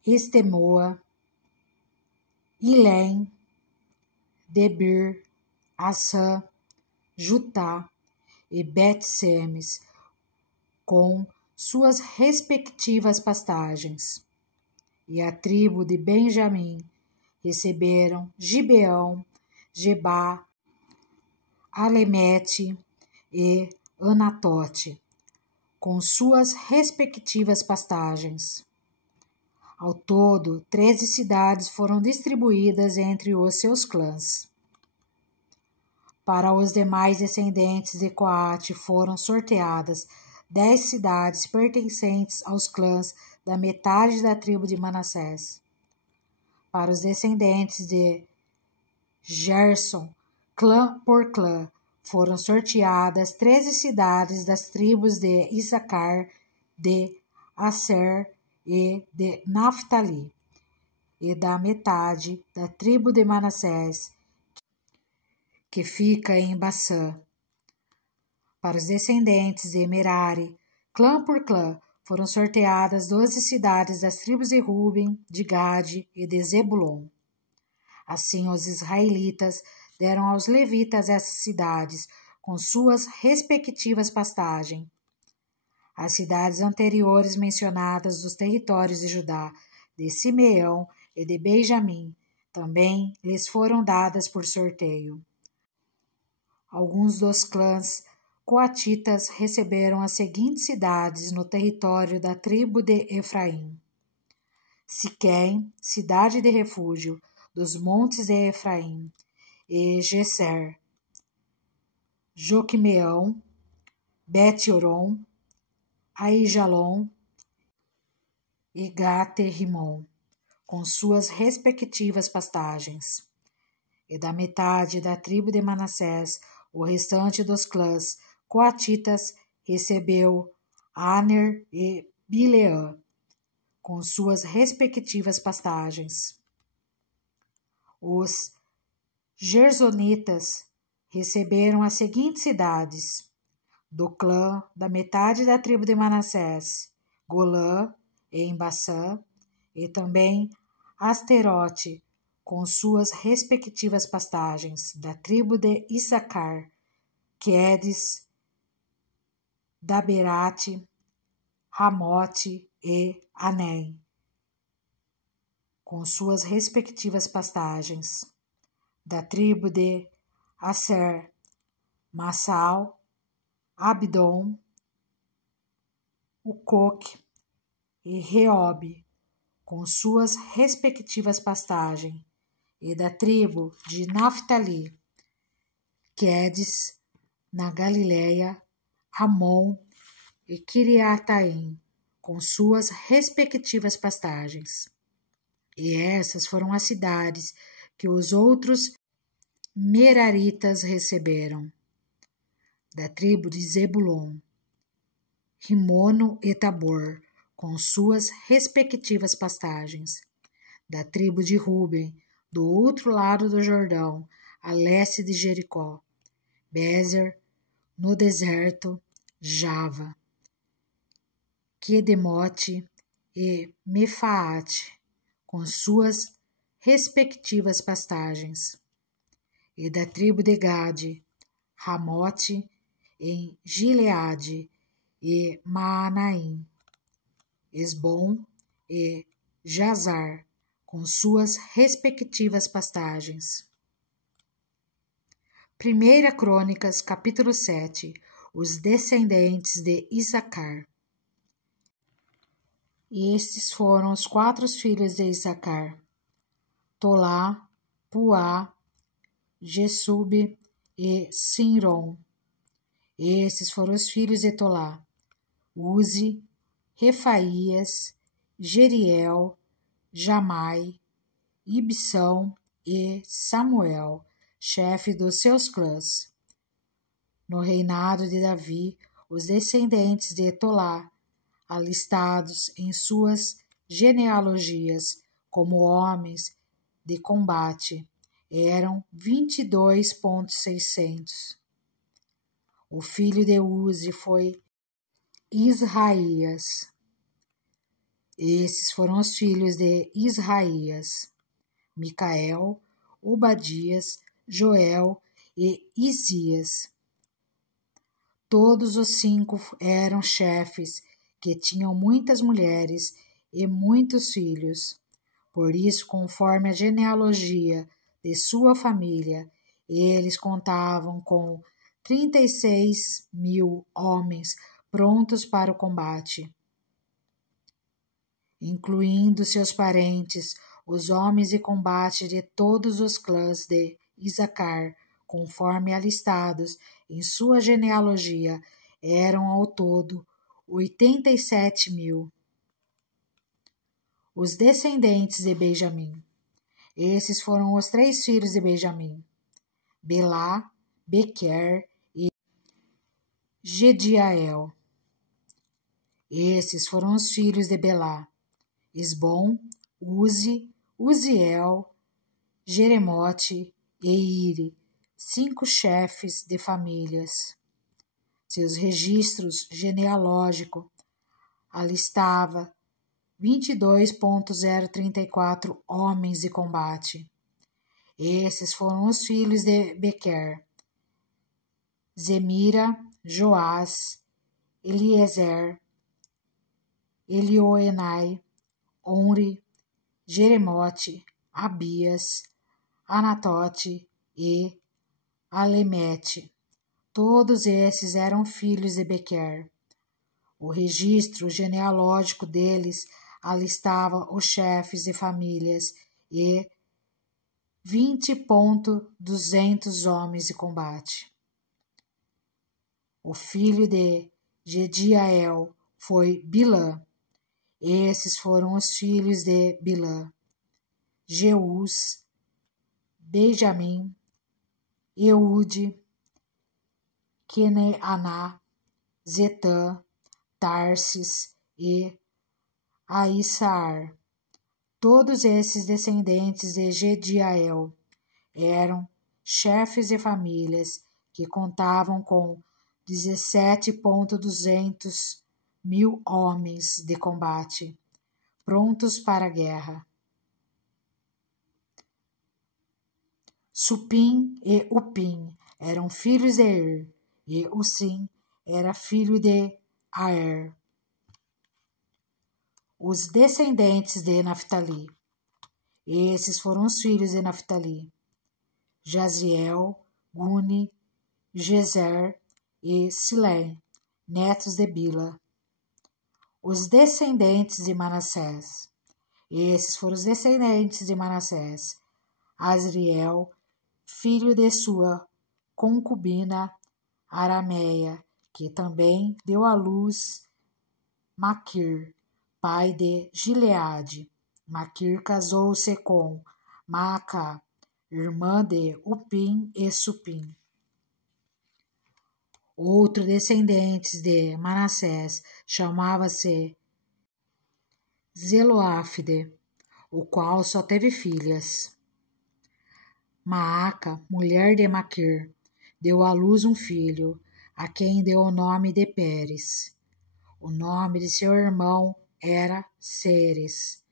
Estemoa, Ilém, Debir, Assã, Jutá e Bet-Semes, com suas respectivas pastagens. E a tribo de Benjamim receberam Gibeão, Gebá, Alemete e Anatote, com suas respectivas pastagens. Ao todo, 13 cidades foram distribuídas entre os seus clãs. Para os demais descendentes de Coate foram sorteadas 10 cidades pertencentes aos clãs da metade da tribo de Manassés. Para os descendentes de Gerson, clã por clã, foram sorteadas 13 cidades das tribos de Issacar, de Asser e de Naftali. e da metade da tribo de Manassés, que fica em Bassã. Para os descendentes de Merari, clã por clã, foram sorteadas 12 cidades das tribos de Ruben, de Gade e de Zebulon. Assim, os israelitas deram aos levitas essas cidades, com suas respectivas pastagens. As cidades anteriores mencionadas dos territórios de Judá, de Simeão e de Benjamim, também lhes foram dadas por sorteio. Alguns dos clãs coatitas receberam as seguintes cidades no território da tribo de Efraim: Siquém, cidade de refúgio dos montes de Efraim, e Geser, Joquimeão, Bet-Oron, Aijalon e Gate-Rimon, com suas respectivas pastagens. E da metade da tribo de Manassés, o restante dos clãs coatitas recebeu Aner e Bileã, com suas respectivas pastagens. Os gersonitas receberam as seguintes cidades: do clã da metade da tribo de Manassés, Golã em Bassã, e também Asterote, com suas respectivas pastagens, da tribo de Issacar, Quedes, Daberate, Ramote e Anem, com suas respectivas pastagens, da tribo de Aser, Massal, Abdon, Ucoque e Reobe, com suas respectivas pastagens, e da tribo de Naftali, Quedes, na Galileia, Amon e Kiriataim, com suas respectivas pastagens. E essas foram as cidades que os outros meraritas receberam: da tribo de Zebulon, Rimono e Tabor, com suas respectivas pastagens; da tribo de Ruben, do outro lado do Jordão, a leste de Jericó, Bezer, no deserto, Java, Quedemote e Mefaate, com suas respectivas pastagens; e da tribo de Gade, Ramote, em Gileade, e Maanaim, Esbom e Jazar, com suas respectivas pastagens. 1 Crônicas, capítulo 7. Os descendentes de Issacar. E estes foram os 4 filhos de Issacar: Tolá, Puá, Jesube e Sinrom. Estes foram os filhos de Tolá: Uzi, Refaías, Jeriel, Jamai, Ibsão e Samuel, chefe dos seus clãs. No reinado de Davi, os descendentes de Tolá, alistados em suas genealogias como homens de combate, eram 22.600. O filho de Uzi foi Israías. Esses foram os filhos de Israías: Micael, Obadias, Joel e Isias. Todos os 5 eram chefes que tinham muitas mulheres e muitos filhos. Por isso, conforme a genealogia de sua família, eles contavam com 36.000 homens prontos para o combate, incluindo seus parentes, os homens de combate de todos os clãs de Issacar, conforme alistados em sua genealogia, eram ao todo 87.000. Os descendentes de Benjamim. Esses foram os 3 filhos de Benjamim: Belá, Bequer e Gediael. Esses foram os filhos de Belá: Esbom, Uzi, Uziel, Jeremote e Iri, 5 chefes de famílias. Seus registros genealógicos alistava 22.034 homens de combate. Esses foram os filhos de Bequer: Zemira, Joás, Eliezer, Elioenai, Onri, Jeremote, Abias, Anatote e Alemete. Todos esses eram filhos de Bequer. O registro genealógico deles alistava os chefes de famílias e 20.200 homens de combate. O filho de Jediael foi Bilã. Esses foram os filhos de Bilã: Jeus, Benjamim, Eude, Queneaná, Zetã, Tarsis e Aissar. Todos esses descendentes de Jediael eram chefes de famílias que contavam com 17.200 mil homens de combate, prontos para a guerra. Supim e Upim eram filhos de Er, e Usim era filho de Aer. Os descendentes de Naftali. Esses foram os filhos de Naftali: Jaziel, Guni, Gezer e Silé, netos de Bila. Os descendentes de Manassés. Esses foram os descendentes de Manassés: Asriel, filho de sua concubina Arameia, que também deu à luz Maquir, pai de Gileade. Maquir casou-se com Maaca, irmã de Upim e Supim. Outro descendente de Manassés chamava-se Zeloáfide, o qual só teve filhas. Maaca, mulher de Maquir, deu à luz um filho, a quem deu o nome de Pérez. O nome de seu irmão era Ceres,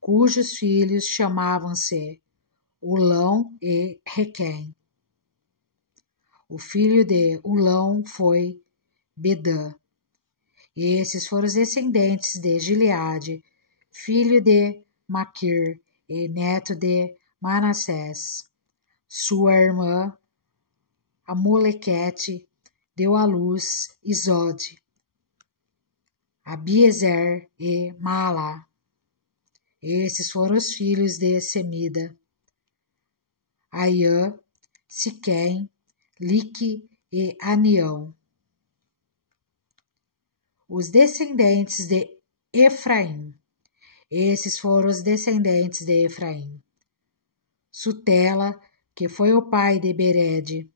cujos filhos chamavam-se Ulão e Requém. O filho de Ulão foi Bedã. Esses foram os descendentes de Gileade, filho de Maquir e neto de Manassés. Sua irmã, Amolequete, deu à luz Isode, Abiezer e Maalá. Esses foram os filhos de Semida: Aiã, Siquém, Lique e Anião. Os descendentes de Efraim. Esses foram os descendentes de Efraim: Sutela, que foi o pai de Bered,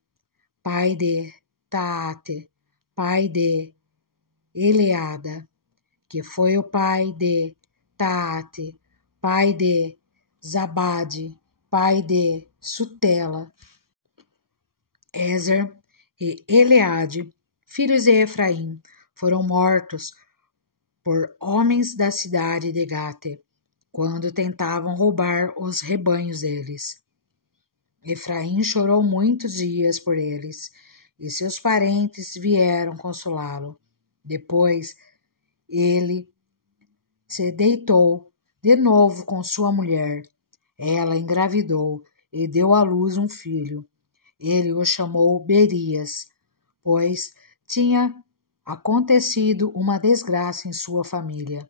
pai de Taate, pai de Eleada, que foi o pai de Taate, pai de Zabade, pai de Sutela. Ezer e Eleade, filhos de Efraim, foram mortos por homens da cidade de Gate, quando tentavam roubar os rebanhos deles. Efraim chorou muitos dias por eles, e seus parentes vieram consolá-lo. Depois, ele se deitou de novo com sua mulher. Ela engravidou e deu à luz um filho. Ele o chamou Berias, pois tinha acontecido uma desgraça em sua família.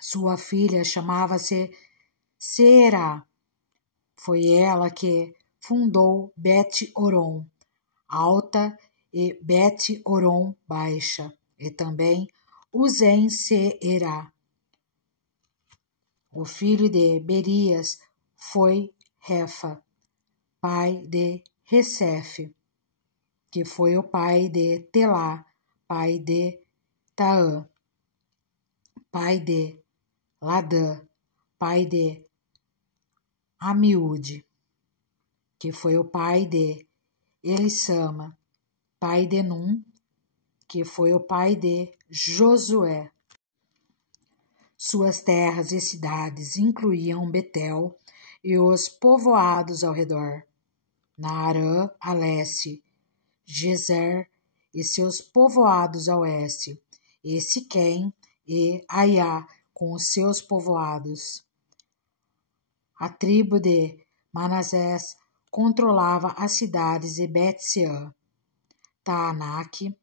Sua filha chamava-se Será. Foi ela que fundou Bet-Oron Alta e Bet-Oron Baixa, e também Uzen-Seerá. O filho de Berias foi Refa, pai de Resef, que foi o pai de Telá, pai de Taã, pai de Ladã, pai de Amiúde, que foi o pai de Elissama, pai de Num, que foi o pai de Josué. Suas terras e cidades incluíam Betel e os povoados ao redor, Naarã a leste, Gezer e seus povoados a oeste, e Siquém e Aiá com os seus povoados. A tribo de Manassés controlava as cidades de Bet-seã, Taanaque,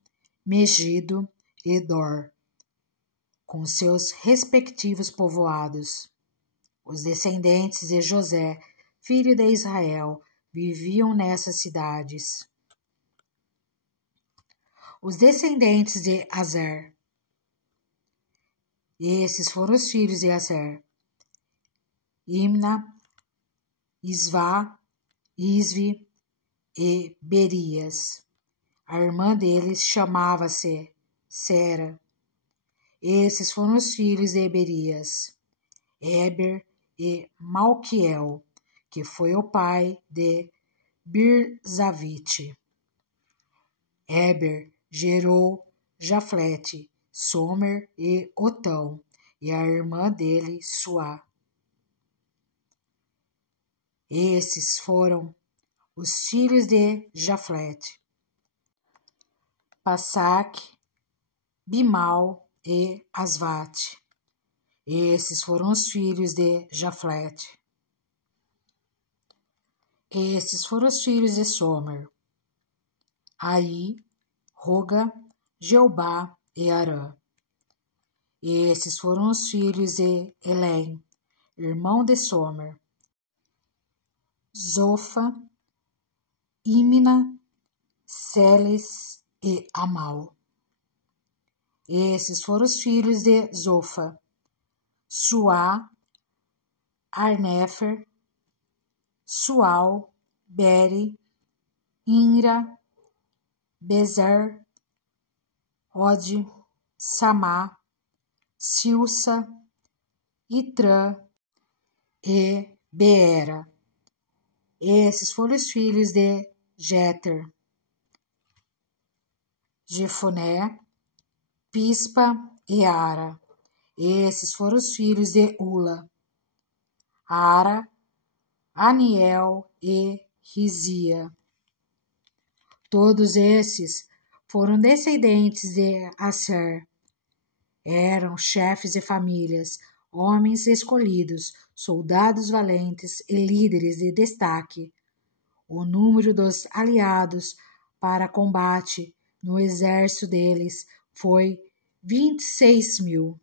Megido e Dor, com seus respectivos povoados. Os descendentes de José, filho de Israel, viviam nessas cidades. Os descendentes de Azer. Esses foram os filhos de Azer: Imna, Isvá, Isvi e Berias. A irmã deles chamava-se Sera. Esses foram os filhos de Berias: Eber e Malquiel, que foi o pai de Birzavite. Eber gerou Jaflete, Somer e Otão, e a irmã dele, Suá. Esses foram os filhos de Jaflete: Passac, Bimal e Asvate. Esses foram os filhos de Jaflete. Esses foram os filhos de Somer: Aí, Roga, Jeubá e Arã. Esses foram os filhos de Elém, irmão de Somer: Zofa, Imna, Seles e Amal. Esses foram os filhos de Zofa: Suá, Arnéfer, Sual, Beri, Inra, Bezer, Ode, Samá, Silsa, Itrã e Beera. Esses foram os filhos de Jeter: Jefoné, Pispa e Ara. Esses foram os filhos de Ula: Ara, Aniel e Rizia. Todos esses foram descendentes de Aser. Eram chefes de famílias, homens escolhidos, soldados valentes e líderes de destaque. O número dos aliados para combate no exército deles foi 26.000.